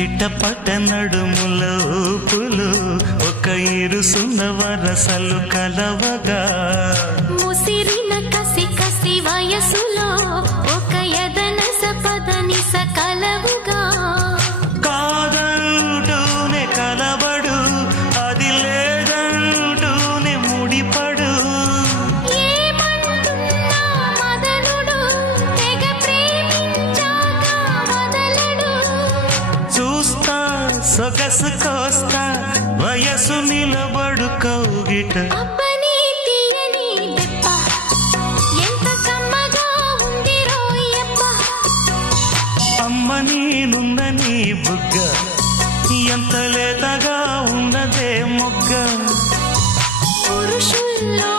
చిట్టపట్ట నడుముల ఊపులు ఒక ఇరుసున్న వరసలు కలవగా ముసిరిన కసి కసి వయసులో ఒక యదన సపదని సకలవుగా కాదంటూనే కలబడు అది లేదంటూనే ముడిపడు ఏమంటున్నా మదనుడు తెగ ప్రేమించాక వదలడు చూస్తా సొగసు కోస్తా వయసు నిలబడు కౌగిట అబ్బని తీయని దెబ్బ ఎంత కమ్మగా ఉంది రోయప్ప అమ్మ నేనున్న నీ బుగ్గ ఎంత లేతగా ఉన్నదే మొగ్గ పురుషుల్లో